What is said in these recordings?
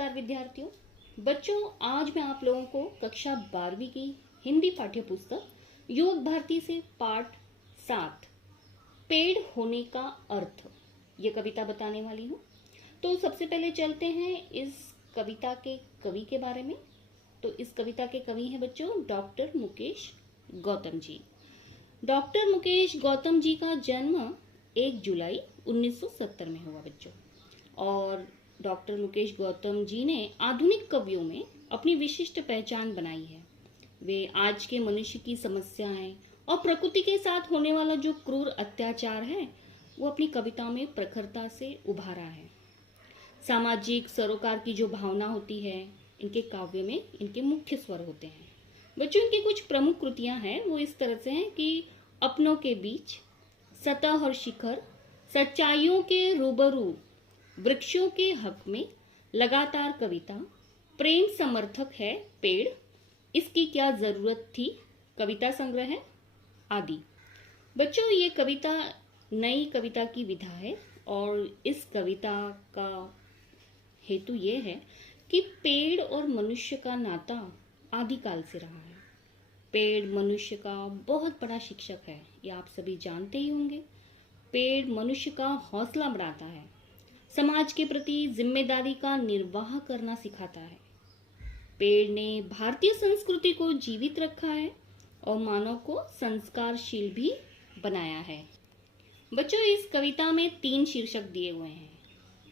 नमस्कार विद्यार्थियों। बच्चों, आज मैं आप लोगों को कक्षा 12वीं की हिंदी पाठ्य पुस्तक योग भारती से पाठ 7 पेड़ होने का अर्थ ये कविता बताने वाली हूँ। तो सबसे पहले चलते हैं इस कविता के कवि के बारे में। तो इस कविता के कवि हैं बच्चों डॉक्टर मुकेश गौतम जी। डॉक्टर मुकेश गौतम जी का जन्म 1 जुलाई 1970 में हुआ बच्चों। और डॉक्टर मुकेश गौतम जी ने आधुनिक कवियों में अपनी विशिष्ट पहचान बनाई है। वे आज के मनुष्य की समस्याएं और प्रकृति के साथ होने वाला जो क्रूर अत्याचार है वो अपनी कविताओं में प्रखरता से उभारा है। सामाजिक सरोकार की जो भावना होती है इनके काव्य में इनके मुख्य स्वर होते हैं। बच्चों, इनकी कुछ प्रमुख कृतियां हैं वो इस तरह से हैं कि अपनों के बीच, सतह और शिखर, सच्चाइयों के रूबरू, वृक्षों के हक में, लगातार कविता, प्रेम समर्थक है पेड़, इसकी क्या जरूरत थी, कविता संग्रह है आदि। बच्चों, ये कविता नई कविता की विधा है और इस कविता का हेतु ये है कि पेड़ और मनुष्य का नाता आदिकाल से रहा है। पेड़ मनुष्य का बहुत बड़ा शिक्षक है, ये आप सभी जानते ही होंगे। पेड़ मनुष्य का हौसला बढ़ाता है, समाज के प्रति जिम्मेदारी का निर्वाह करना सिखाता है। पेड़ ने भारतीय संस्कृति को जीवित रखा है और मानव को संस्कारशील भी बनाया है। बच्चों, इस कविता में 3 शीर्षक दिए हुए हैं।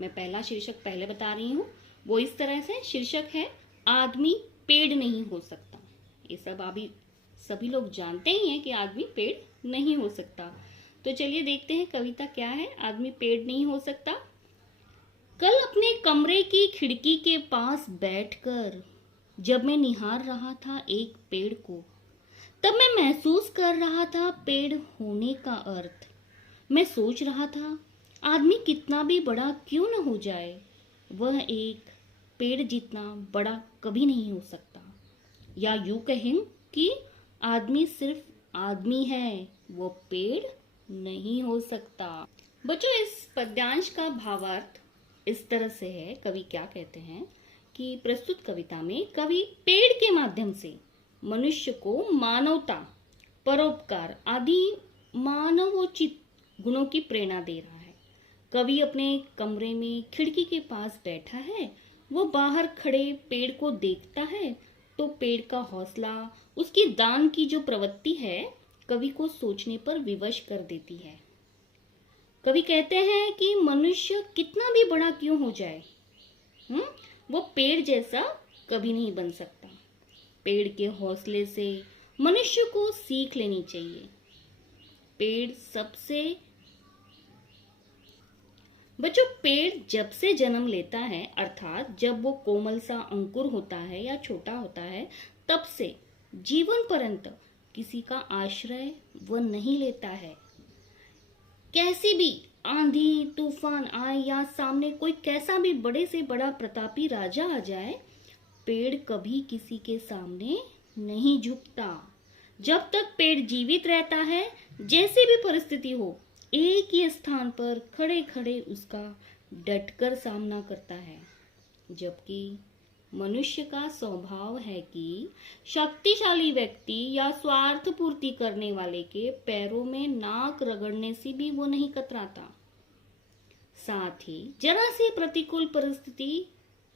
मैं पहला शीर्षक पहले बता रही हूँ, वो इस तरह से शीर्षक है आदमी पेड़ नहीं हो सकता। ये सब अभी सभी लोग जानते ही हैं कि आदमी पेड़ नहीं हो सकता। तो चलिए देखते हैं कविता क्या है। आदमी पेड़ नहीं हो सकता। कल अपने कमरे की खिड़की के पास बैठकर जब मैं निहार रहा था एक पेड़ को, तब मैं महसूस कर रहा था पेड़ होने का अर्थ। मैं सोच रहा था आदमी कितना भी बड़ा क्यों न हो जाए, वह एक पेड़ जितना बड़ा कभी नहीं हो सकता। या यूं कहें कि आदमी सिर्फ आदमी है, वो पेड़ नहीं हो सकता। बच्चों, इस पद्यांश का भावार्थ इस तरह से है। कवि क्या कहते हैं कि प्रस्तुत कविता में कवि पेड़ के माध्यम से मनुष्य को मानवता, परोपकार आदि मानवोचित गुणों की प्रेरणा दे रहा है। कवि अपने कमरे में खिड़की के पास बैठा है, वो बाहर खड़े पेड़ को देखता है तो पेड़ का हौसला, उसकी दान की जो प्रवृत्ति है कवि को सोचने पर विवश कर देती है। कवि कहते हैं कि मनुष्य कितना भी बड़ा क्यों हो जाए, वो पेड़ जैसा कभी नहीं बन सकता। पेड़ के हौसले से मनुष्य को सीख लेनी चाहिए। पेड़ सबसे बच्चों, पेड़ जब से जन्म लेता है, अर्थात जब वो कोमल सा अंकुर होता है या छोटा होता है, तब से जीवन पर्यंत किसी का आश्रय वह नहीं लेता है। कैसी भी आंधी तूफान आए या सामने कोई कैसा भी बड़े से बड़ा प्रतापी राजा आ जाए, पेड़ कभी किसी के सामने नहीं झुकता। जब तक पेड़ जीवित रहता है, जैसी भी परिस्थिति हो, एक ही स्थान पर खड़े खड़े उसका डटकर सामना करता है। जबकि मनुष्य का स्वभाव है कि शक्तिशाली व्यक्ति या स्वार्थ पूर्ति करने वाले के पैरों में नाक रगड़ने से भी वो नहीं कतराता। साथ ही जरा सी प्रतिकूल परिस्थिति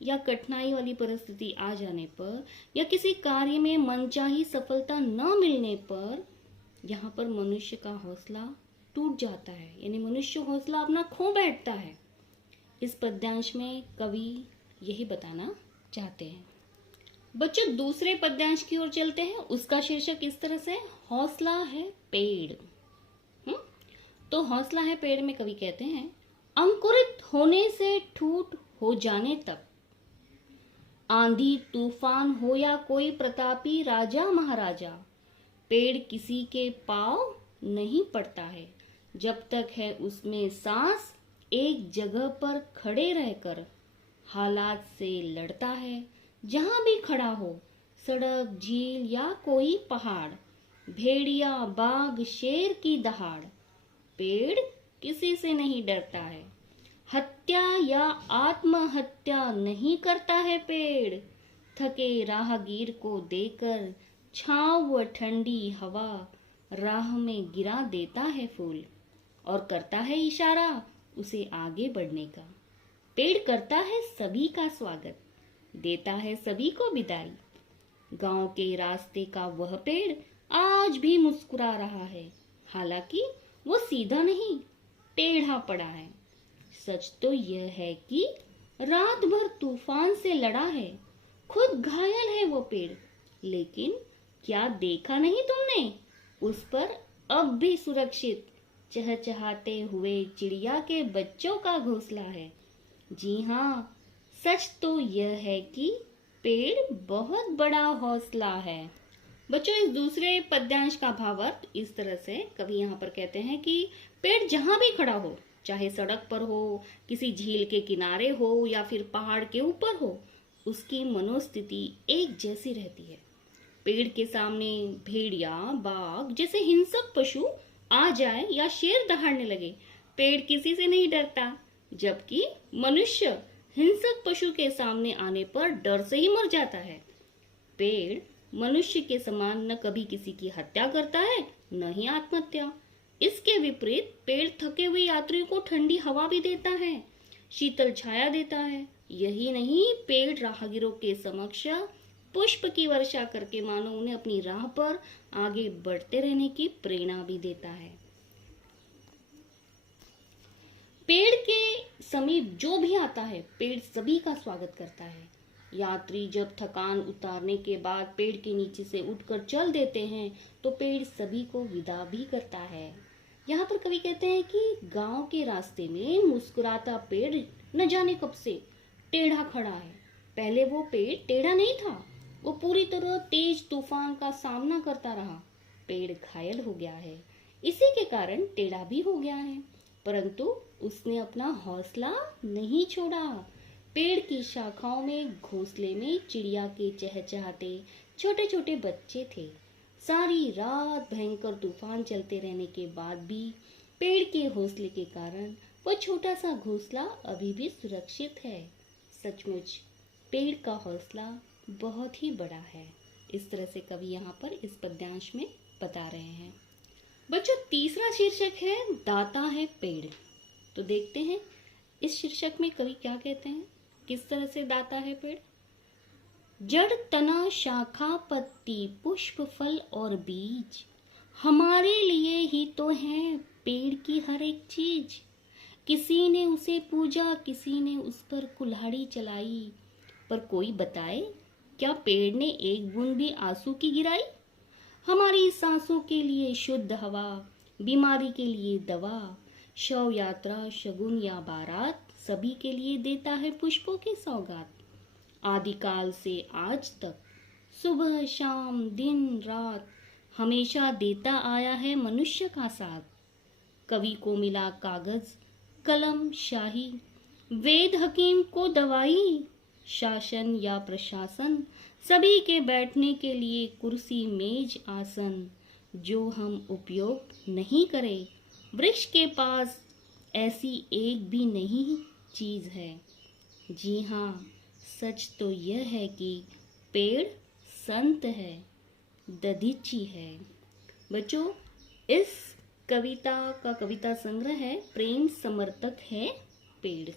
या कठिनाई वाली परिस्थिति आ जाने पर या किसी कार्य में मनचाही सफलता न मिलने पर यहाँ पर मनुष्य का हौसला टूट जाता है, यानी मनुष्य हौसला अपना खो बैठता है। इस पद्यांश में कवि यही बताना चाहते हैं। बच्चों, दूसरे पद्यांश की ओर चलते हैं। उसका शीर्षक इस तरह से हौसला है पेड़। तो हौसला है पेड़ में कवि कहते हैं अंकुरित होने से ठूट हो जाने तक, आंधी तूफान हो या कोई प्रतापी राजा महाराजा, पेड़ किसी के पांव नहीं पड़ता है। जब तक है उसमें सांस, एक जगह पर खड़े रहकर हालात से लड़ता है। जहां भी खड़ा हो, सड़क, झील या कोई पहाड़, भेड़िया, बाघ, शेर की दहाड़, पेड़ किसी से नहीं डरता है। हत्या या आत्महत्या नहीं करता है पेड़, थके राहगीर को देकर छांव व ठंडी हवा राह में गिरा देता है फूल, और करता है इशारा उसे आगे बढ़ने का। पेड़ करता है सभी का स्वागत, देता है सभी को विदाई। गांव के रास्ते का वह पेड़ आज भी मुस्कुरा रहा है, हालांकि वो सीधा नहीं, टेढ़ा पड़ा है। सच तो यह है कि रात भर तूफान से लड़ा है, खुद घायल है वो पेड़, लेकिन क्या देखा नहीं तुमने, उस पर अब भी सुरक्षित चहचहाते हुए चिड़िया के बच्चों का घोंसला है। जी हाँ, सच तो यह है कि पेड़ बहुत बड़ा हौसला है। बच्चों, इस दूसरे पद्यांश का भावार्थ इस तरह से कवि यहाँ पर कहते हैं कि पेड़ जहां भी खड़ा हो, चाहे सड़क पर हो, किसी झील के किनारे हो या फिर पहाड़ के ऊपर हो, उसकी मनोस्थिति एक जैसी रहती है। पेड़ के सामने भेड़िया, बाघ जैसे हिंसक पशु आ जाए या शेर दहाड़ने लगे, पेड़ किसी से नहीं डरता, जबकि मनुष्य हिंसक पशु के सामने आने पर डर से ही मर जाता है। पेड़ मनुष्य के समान न कभी किसी की हत्या करता है, न ही आत्महत्या। इसके विपरीत पेड़ थके हुए यात्रियों को ठंडी हवा भी देता है, शीतल छाया देता है। यही नहीं, पेड़ राहगीरों के समक्ष पुष्प की वर्षा करके मानो उन्हें अपनी राह पर आगे बढ़ते रहने की प्रेरणा भी देता है। पेड़ के समीप जो भी आता है, पेड़ सभी का स्वागत करता है। यात्री जब थकान उतारने के बाद पेड़ के नीचे से उठकर चल देते हैं, तो पेड़ सभी को विदा भी करता है। यहाँ पर कवि कहते हैं कि गांव के रास्ते में मुस्कुराता पेड़ न जाने कब से टेढ़ा खड़ा है। पहले वो पेड़ टेढ़ा नहीं था, वो पूरी तरह तेज तूफान का सामना करता रहा। पेड़ घायल हो गया है, इसी के कारण टेढ़ा भी हो गया है, परंतु उसने अपना हौसला नहीं छोड़ा। पेड़ की शाखाओं में घोंसले में चिड़िया के चहचहाते छोटे छोटे बच्चे थे। सारी रात भयंकर तूफान चलते रहने के बाद भी पेड़ के हौसले के कारण वह छोटा सा घोंसला अभी भी सुरक्षित है। सचमुच पेड़ का हौसला बहुत ही बड़ा है। इस तरह से कवि यहाँ पर इस पद्यांश में बता रहे हैं। बच्चों, तीसरा शीर्षक है दाता है पेड़। तो देखते हैं इस शीर्षक में कवि क्या कहते हैं, किस तरह से दाता है पेड़। जड़, तना, शाखा, पत्ती, पुष्प, फल और बीज हमारे लिए ही तो है पेड़ की हर एक चीज। किसी ने उसे पूजा, किसी ने उस पर कुल्हाड़ी चलाई, पर कोई बताए क्या पेड़ ने एक बूंद भी आंसू की गिराई। हमारी सांसों के लिए शुद्ध हवा, बीमारी के लिए दवा, शव यात्रा, शगुन या बारात, सभी के लिए देता है पुष्पों की सौगात। आदिकाल से आज तक सुबह शाम दिन रात हमेशा देता आया है मनुष्य का साथ। कवि को मिला कागज कलम शाही, वेद हकीम को दवाई, शासन या प्रशासन सभी के बैठने के लिए कुर्सी मेज आसन। जो हम उपयोग नहीं करें, वृक्ष के पास ऐसी एक भी नहीं चीज है। जी हाँ, सच तो यह है कि पेड़ संत है, दधीची है। बच्चों, इस कविता का कविता संग्रह है प्रेम समर्थक है पेड़।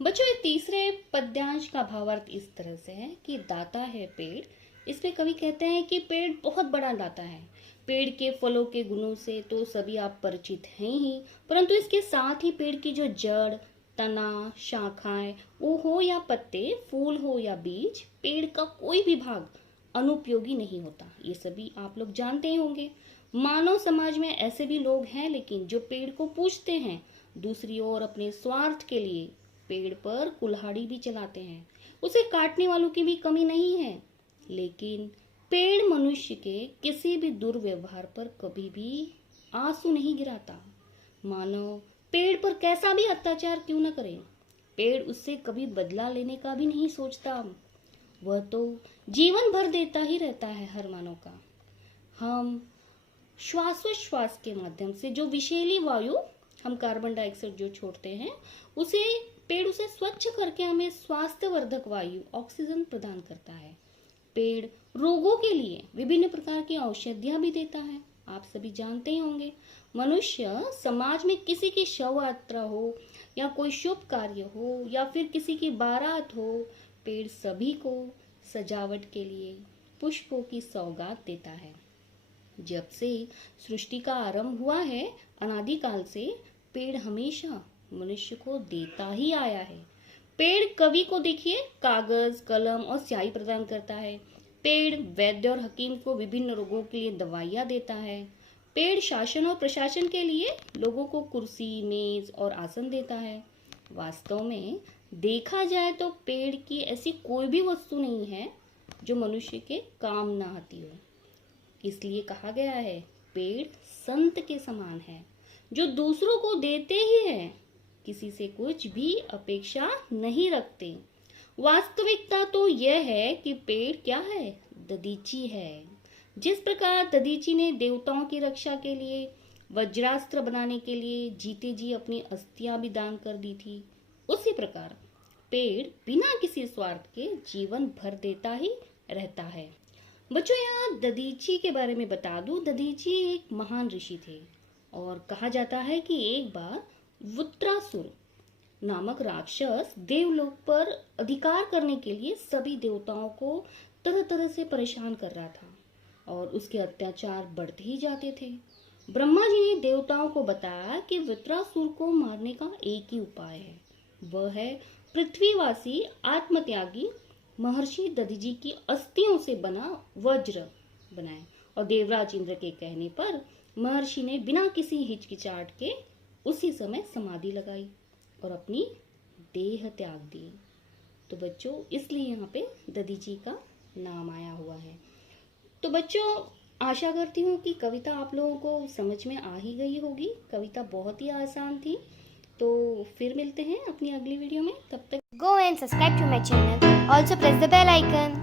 बच्चों, ये तीसरे पद्यांश का भावार्थ इस तरह से है कि दाता है पेड़। इसमें कवि कहते हैं कि पेड़ बहुत बड़ा दाता है। पेड़ के फलों के गुणों से तो सभी आप परिचित हैं ही, परंतु इसके साथ ही पेड़ की जो जड़, तना, शाखाएं, वो हो या पत्ते, फूल हो या बीज, पेड़ का कोई भी भाग अनुपयोगी नहीं होता। ये सभी आप लोग जानते ही होंगे। मानव समाज में ऐसे भी लोग हैं लेकिन जो पेड़ को पूजते हैं, दूसरी ओर अपने स्वार्थ के लिए पेड़ पर कुल्हाड़ी भी चलाते हैं। उसे काटने वालों की भी कमी नहीं है, लेकिन पेड़ मनुष्य के किसी भी दुर्व्यवहार पर कभी भी आंसू नहीं गिराता। मानव पेड़ पर कैसा भी अत्याचार क्यों न करे, पेड़ उससे कभी बदला लेने का भी नहीं सोचता। वह तो जीवन भर देता ही रहता है हर मानव का। हम श्वासोश्वास के माध्यम से जो विषैली वायु हम कार्बन डाइऑक्साइड जो छोड़ते हैं उसे पेड़ उसे स्वच्छ करके हमें स्वास्थ्यवर्धक वायु ऑक्सीजन प्रदान करता है। पेड़ रोगों के लिए विभिन्न प्रकार की औषधियां भी देता है, आप सभी जानते ही होंगे। मनुष्य समाज में किसी की शव यात्रा हो या कोई शुभ कार्य हो या फिर किसी की बारात हो, पेड़ सभी को सजावट के लिए पुष्पों की सौगात देता है। जब से सृष्टि का आरंभ हुआ है, अनादिकाल से पेड़ हमेशा मनुष्य को देता ही आया है। पेड़ कवि को देखिए कागज, कलम और स्याही प्रदान करता है। पेड़ वैद्य और हकीम को विभिन्न रोगों के लिए दवाइयाँ देता है। पेड़ शासन और प्रशासन के लिए लोगों को कुर्सी, मेज और आसन देता है। वास्तव में देखा जाए तो पेड़ की ऐसी कोई भी वस्तु नहीं है जो मनुष्य के काम ना आती हो। इसलिए कहा गया है पेड़ संत के समान है, जो दूसरों को देते ही है, किसी से कुछ भी अपेक्षा नहीं रखते। वास्तविकता तो यह है कि पेड़ क्या है, दधीची है। जिस प्रकार दधीची ने देवताओं की रक्षा के लिए, वज्रास्त्र बनाने के लिए जीते जी अपनी अस्थियां भी दान कर दी थी, उसी प्रकार पेड़ बिना किसी स्वार्थ के जीवन भर देता ही रहता है। बच्चों, यहाँ दधीची के बारे में बता दूं, दधीची एक महान ऋषि थे और कहा जाता है कि एक बार वृत्रासुर नामक राक्षस देवलोक पर अधिकार करने के लिए सभी देवताओं को तरह तरह से परेशान कर रहा था और उसके अत्याचार बढ़ते ही जाते थे। ब्रह्मा जी ने देवताओं को बताया कि वृत्रासुर को मारने का एक ही उपाय है, वह है पृथ्वीवासी आत्मत्यागी महर्षि दधीची की अस्थियों से बना वज्र बनाए। और देवराज इंद्र के कहने पर महर्षि ने बिना किसी हिचकिचाहट के उसी समय समाधि लगाई और अपनी देह त्याग दी। तो बच्चों, इसलिए यहाँ पे दधीची का नाम आया हुआ है। तो बच्चों, आशा करती हूँ कि कविता आप लोगों को समझ में आ ही गई होगी। कविता बहुत ही आसान थी। तो फिर मिलते हैं अपनी अगली वीडियो में, तब तक Go and subscribe to my channel. Also press the bell icon.